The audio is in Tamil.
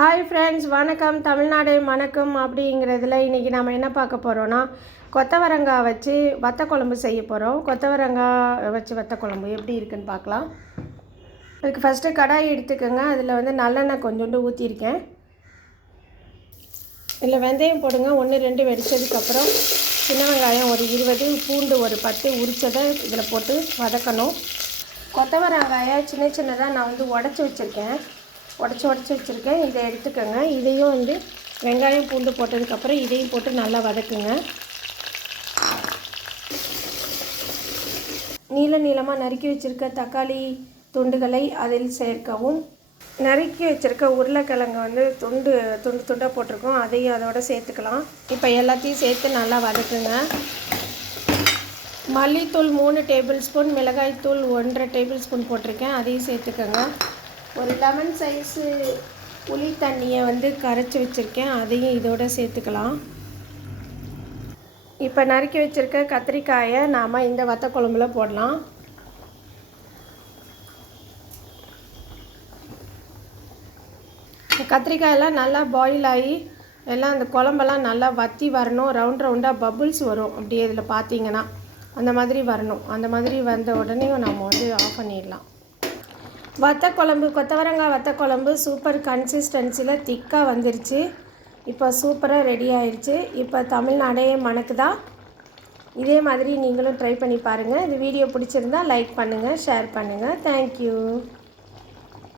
ஹாய் ஃப்ரெண்ட்ஸ் வணக்கம். தமிழ்நாடு வணக்கம் அப்படிங்கிறதுல இன்றைக்கி நம்ம என்ன பார்க்க போகிறோன்னா கொத்தவரங்காய் வச்சு வத்த குழம்பு செய்ய போகிறோம் கொத்தவரங்காய் வச்சு வத்த குழம்பு எப்படி இருக்குன்னு பார்க்கலாம். அதுக்கு ஃபஸ்ட்டு கடாய் எடுத்துக்கோங்க. அதில் வந்து நல்லெண்ணெய் கொஞ்சோண்டு ஊற்றியிருக்கேன் இதில் வெந்தயம் போடுங்க. ஒன்று ரெண்டு வெடித்ததுக்கப்புறம் சின்ன வெங்காயம் ஒரு இருபது பூண்டு ஒரு பத்து உரிச்சதை இதில் போட்டு வதக்கணும். கொத்தவரங்காயை சின்ன சின்னதாக நான் வந்து உடச்சி வச்சுருக்கேன். உடச்சி உடச்சி வச்சுருக்கேன். இதை எடுத்துக்கோங்க. இதையும் வந்து வெங்காயம் பூண்டு போட்டதுக்கப்புறம் இதையும் போட்டு நல்லா வதக்குங்க. நீள நீளமாக நறுக்கி வச்சுருக்க தக்காளி துண்டுகளை அதில் சேர்க்கவும். நறுக்கி வச்சுருக்க உருளைக்கிழங்கு வந்து துண்டு துண்டு துண்டாக போட்டிருக்கோம். அதையும் அதோட சேர்த்துக்கலாம். இப்போ எல்லாத்தையும் சேர்த்து நல்லா வதக்குங்க. மல்லித்தூள் மூணு டேபிள் ஸ்பூன் மிளகாய்த்தூள் ஒன்றரை டேபிள் ஸ்பூன் போட்டிருக்கேன். அதையும் சேர்த்துக்கோங்க. ஒரு லெமன் சைஸு புளி தண்ணியை வந்து கரைச்சி வச்சுருக்கேன். அதையும் இதோட சேர்த்துக்கலாம். இப்போ நறுக்கி வச்சுருக்க கத்திரிக்காயை நாம் இந்த வத்த குழம்புல போடலாம். கத்திரிக்காயெல்லாம் நல்லா பாயில் ஆகி எல்லாம் அந்த குழம்பெல்லாம் நல்லா வத்தி வரணும். ரவுண்ட் ரவுண்டாக பபுள்ஸ் வரும். அப்படியே இதில் பார்த்தீங்கன்னா அந்த மாதிரி வரணும். அந்த மாதிரி வந்த உடனே நம்ம வந்து ஆஃப் பண்ணிடலாம். வத்த குழம்பு கொத்தவரங்காய் வத்த குழம்பு சூப்பர் கன்சிஸ்டன்சியில் திக்காக வந்துருச்சு. இப்போ சூப்பராக ரெடி ஆயிடுச்சு இப்போ தமிழ்நாடே மணக்குதா? இதே மாதிரி நீங்களும் ட்ரை பண்ணி பாருங்கள் இந்த வீடியோ பிடிச்சிருந்தா லைக் பண்ணுங்கள் ஷேர் பண்ணுங்கள் தேங்க்யூ